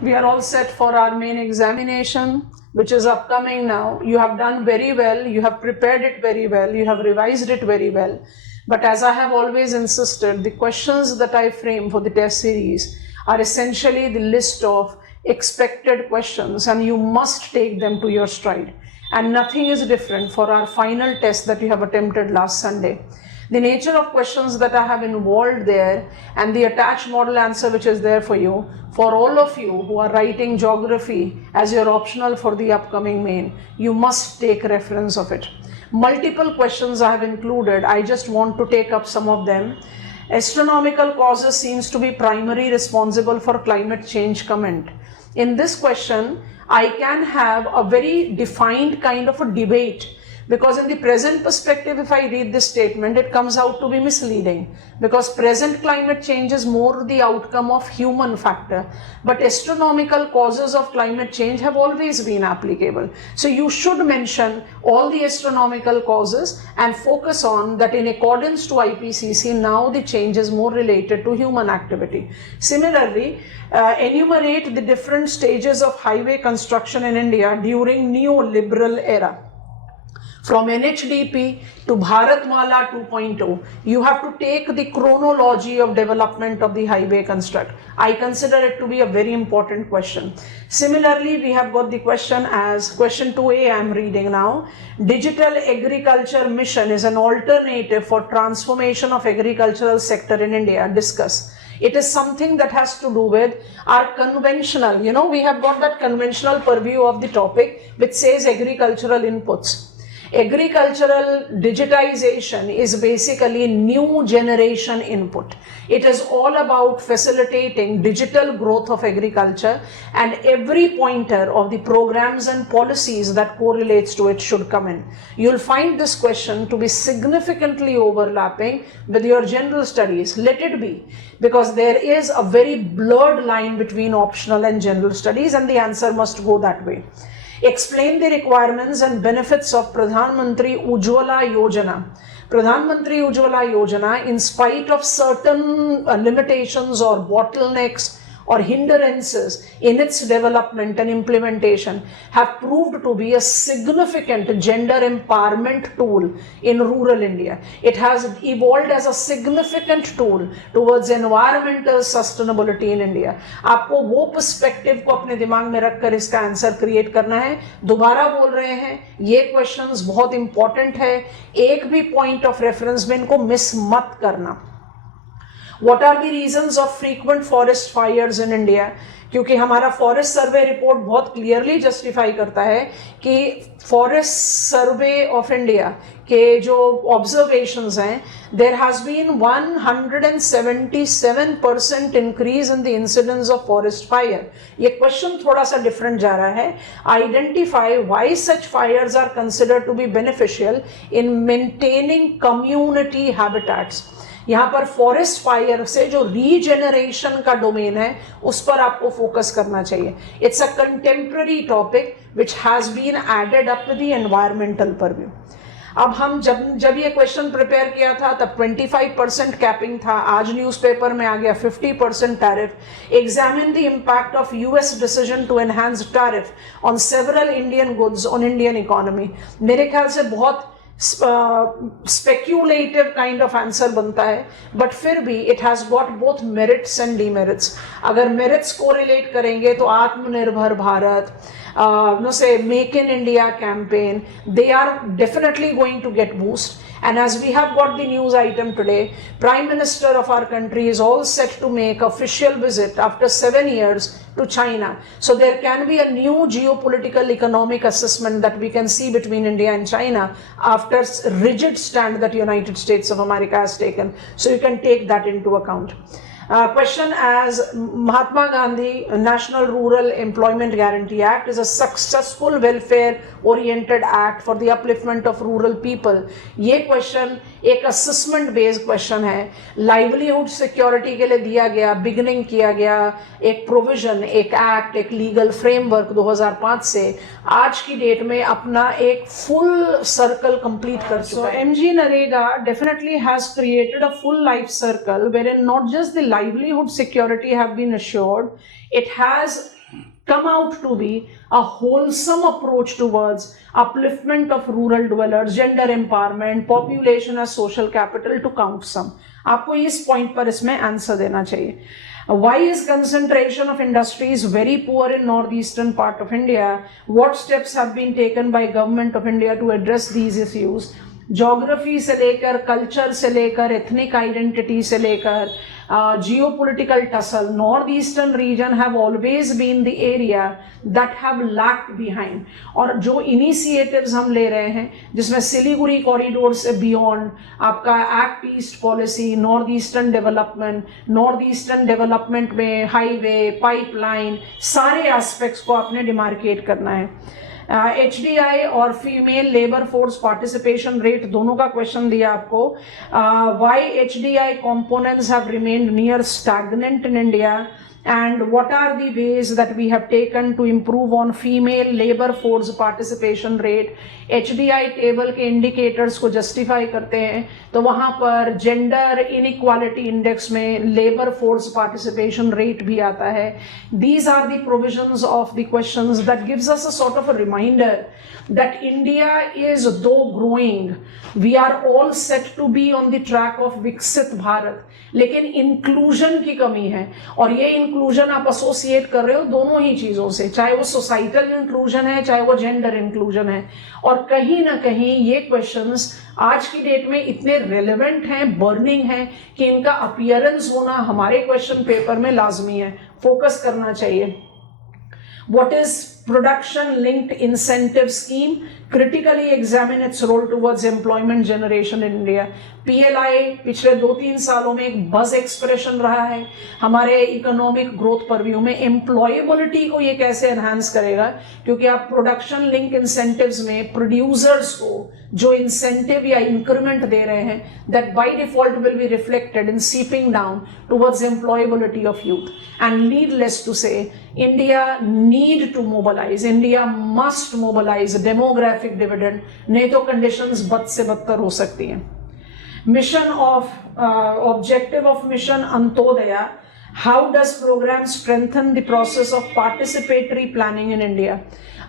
We are all set for our main examination, which is upcoming now. You have done very well, you have prepared it very well, you have revised it very well. But as I have always insisted, the questions that I frame for the test series are essentially the list of expected questions, and you must take them to your stride. And nothing is different for our final test that you have attempted last Sunday. The nature of questions that I have involved there and the attached model answer which is there for you, for all of you who are writing geography as your optional for the upcoming main, you must take reference of it. Multiple questions I have included. I just want to take up some of them. Astronomical causes seems to be primary responsible for climate change comment. In this question, I can have a very defined kind of a debate, because in the present perspective, if I read this statement, it comes out to be misleading, because present climate change is more the outcome of human factor, but astronomical causes of climate change have always been applicable. So you should mention all the astronomical causes and focus on that in accordance to IPCC, now the change is more related to human activity. Similarly, enumerate the different stages of highway construction in India during neoliberal era. From NHDP to Bharatmala 2.0, you have to take the chronology of development of the highway construct. I consider it to be a very important question. Similarly, we have got the question as question 2A I am reading now. Digital agriculture mission is an alternative for transformation of agricultural sector in India. Discuss. It is something that has to do with our conventional, we have got that conventional purview of the topic which says agricultural inputs. Agricultural digitization is basically new generation input. It is all about facilitating digital growth of agriculture, and every pointer of the programs and policies that correlates to it should come in. You'll find this question to be significantly overlapping with your general studies. Let it be, because there is a very blurred line between optional and general studies, and the answer must go that way. Explain the requirements and benefits of Pradhan Mantri Ujjwala Yojana. Pradhan Mantri Ujjwala Yojana, in spite of certain limitations or bottlenecks or hindrances in its development and implementation, have proved to be a significant gender empowerment tool in rural India. It has evolved as a significant tool towards environmental sustainability in India. आपको वो पर्सपेक्टिव को अपने दिमाग में रखकर इसका answer create करना है. दोबारा बोल रहे हैं, ये क्वेश्चंस बहुत इंपॉर्टेंट है. एक भी पॉइंट ऑफ रेफरेंस में इनको मिस मत करना. What are the reasons of frequent forest fires in India? क्योंकि हमारा फॉरेस्ट सर्वे रिपोर्ट बहुत क्लियरली जस्टिफाई करता है कि फॉरेस्ट सर्वे ऑफ इंडिया के जो ऑब्जर्वेशंस हैं, there has been 177% increase in the incidence of forest fire. ये क्वेश्चन थोड़ा सा डिफरेंट जा रहा है. Identify why such fires are considered to be beneficial in maintaining community habitats. यहाँ पर फॉरेस्ट फायर से जो रीजेनरेशन का डोमेन है उस पर आपको फोकस करना चाहिए. It's a contemporary topic which has been added up with the environmental purview. अब हम जब ये क्वेश्चन प्रिपेयर किया था तब 25% कैपिंग था. आज न्यूज़पेपर में आ गया 50% tariff. Examine the impact of US decision to enhance tariff on several Indian goods on Indian economy. मेरे ख्याल से बहुत स्पेक्यूलेटिव काइंड ऑफ आंसर बनता है, बट फिर भी it has got both merits and demerits. अगर मेरिट्स को रिलेट करेंगे तो आत्मनिर्भर Bharat, Make in India campaign, they are definitely going to get boost. And as we have got the news item today, Prime Minister of our country is all set to make official visit after 7 years to China. So there can be a new geopolitical economic assessment that we can see between India and China after rigid stand that United States of America has taken. So you can take that into account. Question as Mahatma Gandhi National Rural Employment Guarantee Act is a successful welfare oriented act for the upliftment of rural people. ये क्वेश्चन एक assessment based question है. Livelihood security के लिए दिया गया, बिगिनिंग किया गया एक प्रोविजन, एक एक्ट, एक लीगल फ्रेमवर्क 2005 से आज की डेट में अपना एक फुल सर्कल कंप्लीट कर चुका है. MG NREGA definitely has created a full life circle wherein not just the livelihood security have been assured, it has come out to be a wholesome approach towards upliftment of rural dwellers, gender empowerment, population as social capital, to count some. आपको इस पॉइंट पर इसमें आंसर देना चाहिए. Why is concentration of industries very poor in northeastern part of India? What steps have been taken by government of India to address these issues? Geography से लेकर, कल्चर से लेकर, एथनिक आइडेंटिटी से लेकर, geopolitical tussle, northeastern region have always been the area that have lagged behind. और जो इनिशिएटिव्स हम ले रहे हैं, जिसमें सिलीगुड़ी कॉरिडोर से बियॉन्ड आपका act east policy, north eastern development में हाईवे, पाइपलाइन, सारे एस्पेक्ट्स को आपने डिमार्केट करना है. HDI और female labour force participation rate दोनों का क्वेश्चन दिया आपको. Why HDI components have remained near stagnant in India, and what are the ways that we have taken to improve on female labor force participation rate? HDI table के indicators को justify करते हैं तो वहां पर gender inequality index में labour force participation rate भी आता है. These are the provisions of the questions that gives us a sort of a reminder that India is, though growing, we are all set to be on the track of विकसित भारत, लेकिन इंक्लूजन की कमी है. और ये इंक्लूजन आप एसोसिएट कर रहे हो दोनों ही चीजों से, चाहे वो सोसाइटल इंक्लूजन है, चाहे वो जेंडर इंक्लूजन है. और कहीं ना कहीं ये क्वेश्चंस आज की डेट में इतने रेलेवेंट हैं, बर्निंग हैं, कि इनका अपीयरेंस होना हमारे क्वेश्चन पेपर में लाजमी है, फोकस करना चाहिए. What is production linked incentive scheme? Critically examine its role towards employment generation in India. PLI पिछले 2-3 सालों में एक बज एक्सप्रेशन रहा है हमारे इकोनॉमिक ग्रोथ परव्यू में. एम्प्लॉयबिलिटी को ये कैसे एनहांस करेगा, क्योंकि आप प्रोडक्शन लिंक इंसेंटिव्स में प्रोड्यूसर्स को जो इंसेंटिव या इंक्रीमेंट दे रहे हैं, that by default will be reflected in seeping down towards employability of youth. And needless to say, India need to mobilise, India must mobilise demographic dividend, नहीं तो conditions बद से बदतर हो सकती हैं. Mission of objective of mission Antyodaya, how does program strengthen the process of participatory planning in India?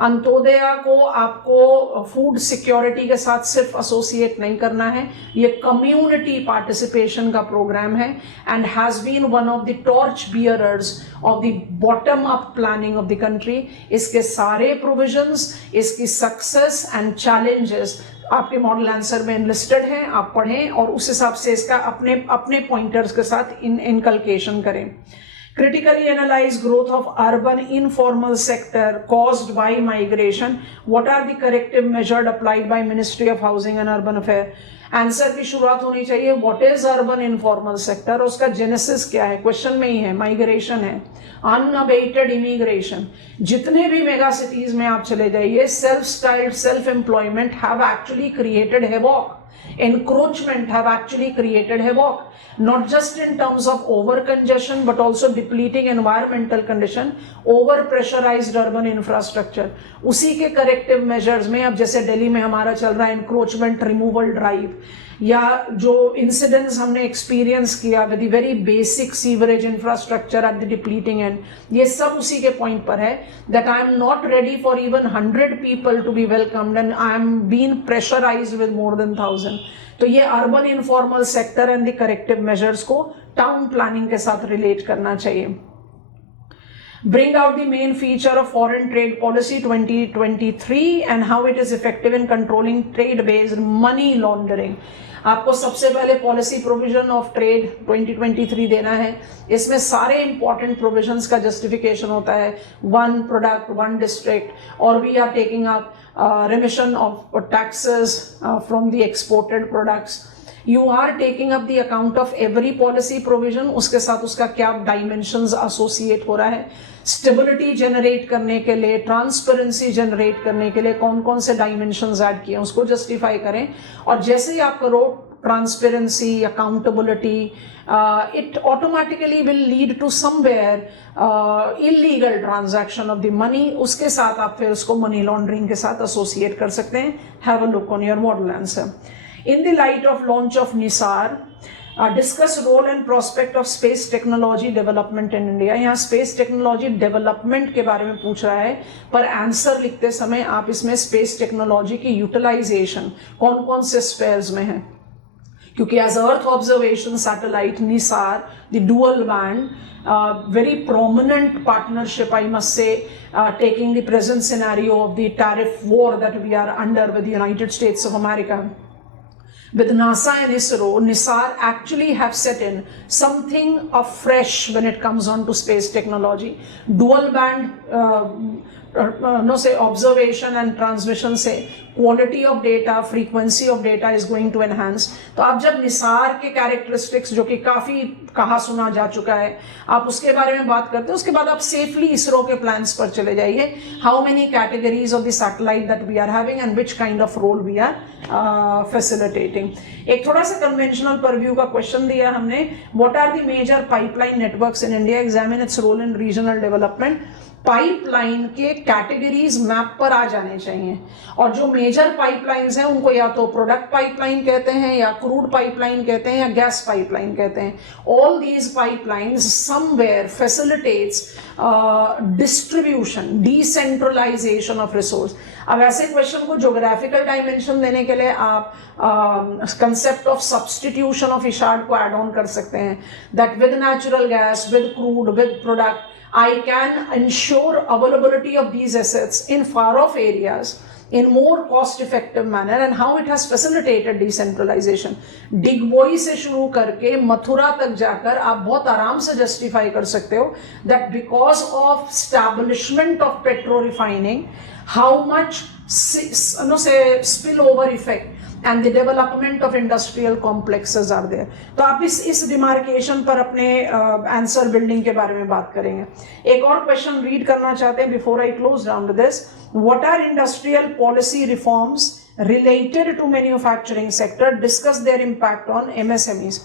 Antyodaya को आपको फूड सिक्योरिटी के साथ सिर्फ एसोसिएट नहीं करना है, ये कम्युनिटी पार्टिसिपेशन का प्रोग्राम है and has been one of the torch bearers of the bottom up planning of the country. इसके सारे प्रोविजंस, इसकी सक्सेस एंड चैलेंजेस आपके मॉडल आंसर में लिस्टेड हैं, आप पढ़ें और उस हिसाब से इसका अपने पॉइंटर्स के साथ इनकलकेशन करें. Critically analyze growth of urban informal sector caused by migration. What are the corrective measures applied by Ministry of Housing and Urban Affairs? Answer की शुरुआत होनी चाहिए what is urban informal sector, उसका जेनेसिस क्या है, क्वेश्चन में ही है. माइग्रेशन है, अनअबेटेड इमिग्रेशन. जितने भी मेगा सिटीज में आप चले जाइए, self styled self employment have actually created havoc. Encroachment have actually created havoc, not just in terms of over congestion but also depleting environmental condition, over pressurized urban infrastructure. उसी के corrective measures में अब जैसे दिल्ली में हमारा चल रहा है encroachment removal drive, या जो incidents हमने experience किया with the very basic sewerage infrastructure at the depleting end, ये सब उसी के point पर है that I am not ready for even 100 people to be welcomed and I am being pressurized with more than 1,000. तो ये urban informal sector and the corrective measures को town planning के साथ रिलेट करना चाहिए. Bring out the main feature of foreign trade policy 2023 and how it is effective in controlling trade-based money laundering. आपको सबसे पहले पॉलिसी प्रोविजन ऑफ ट्रेड 2023 देना है. इसमें सारे इंपॉर्टेंट प्रोविजंस का जस्टिफिकेशन होता है, वन प्रोडक्ट वन डिस्ट्रिक्ट, और we are taking up remission of taxes from the exported products. You are taking up the account of every policy provision, उसके साथ उसका क्या dimensions associate हो रहा है, stability generate करने के लिए, transparency generate करने के लिए कौन कौन से dimensions add किए उसको justify करें. और जैसे ही आप करो transparency, accountability, it automatically will lead to somewhere illegal transaction of the money. उसके साथ आप फिर उसको money laundering के साथ associate कर सकते हैं. Have a look on your model answer. In the light of launch of NISAR, discuss role and prospect of space technology development in India. यहाँ स्पेस टेक्नोलॉजी डेवलपमेंट के बारे में पूछ रहा है, पर आंसर लिखते समय आप इसमें स्पेस टेक्नोलॉजी की यूटिलाइजेशन कौन कौन से स्फेयर्स में है, क्योंकि as earth observation satellite NISAR the dual band, very prominent partnership, I must say, taking the present scenario of the tariff war that we are under with the United States of America. With NASA and ISRO, NISAR actually have set in something of fresh when it comes on to space technology. Dual band observation and transmission से quality of data, frequency of data is going to enhance. तो आप जब निसार के characteristics जो कि काफी कहा सुना जा चुका है, आप उसके बारे में बात करते हैं, उसके बाद आप सेफली इसरो के प्लान्स पर चले जाइए. How many categories of the satellite that we are having and which kind of role we are facilitating. एक थोड़ा सा कन्वेंशनल परव्यू का क्वेश्चन दिया हमने. What are the major pipeline networks in India, examine its role in regional development. Pipeline के categories map पर आ जाने चाहिए, और जो मेजर पाइपलाइंस हैं उनको या तो प्रोडक्ट पाइपलाइन कहते हैं, या क्रूड पाइपलाइन कहते हैं, या गैस पाइपलाइन कहते हैं. All these pipelines somewhere facilitates distribution, decentralisation of resource. अब ऐसे क्वेश्चन को ज्योग्राफिकल डायमेंशन देने के लिए आप कंसेप्ट ऑफ सब्सटीट्यूशन ऑफ इशार्ड को एड ऑन कर सकते हैं, that with natural gas, with crude, with product I can ensure availability of these assets in far off areas in more cost effective manner, and how it has facilitated decentralization. Digboi से शुरू करके मथुरा तक जाकर आप बहुत आराम से जस्टिफाई कर सकते हो that because of establishment of petro refining, how much spill over effect and the development of industrial complexes are there. तो आप इस डिमार्केशन पर अपने आंसर बिल्डिंग के बारे में बात करेंगे. एक और क्वेश्चन रीड करना चाहते हैं before I close down with this. What are industrial policy reforms related to manufacturing sector, discuss their impact on MSMEs.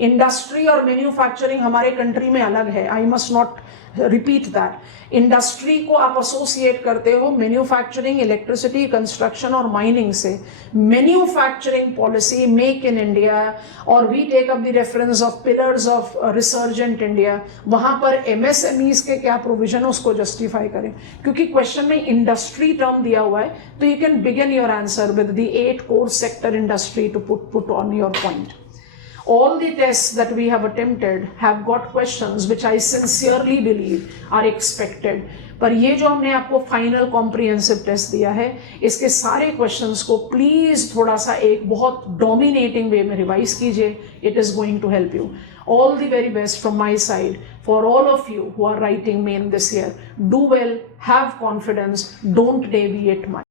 Industry और मैन्युफैक्चरिंग हमारे कंट्री में अलग है. I must not repeat that. Industry को आप एसोसिएट करते हो मैन्युफैक्चरिंग, इलेक्ट्रिसिटी, कंस्ट्रक्शन और माइनिंग से. Manufacturing policy, make in India, और we take up the reference of pillars of resurgent India, वहां पर एमएसएमईज के क्या प्रोविजन है उसको जस्टिफाई करें, क्योंकि क्वेश्चन में इंडस्ट्री टर्म दिया हुआ है. तो you can begin your answer with the 8 core sector industry to put on your point. All the tests that we have attempted have got questions which I sincerely believe are expected. पर ये जो हमने आपको final comprehensive test दिया है, इसके सारे क्वेश्चंस को प्लीज थोड़ा सा एक बहुत डोमिनेटिंग वे में रिवाइज कीजिए. It is going to help you. All the very best from my side for all of you who are writing main this year. Do well, have confidence, don't deviate much.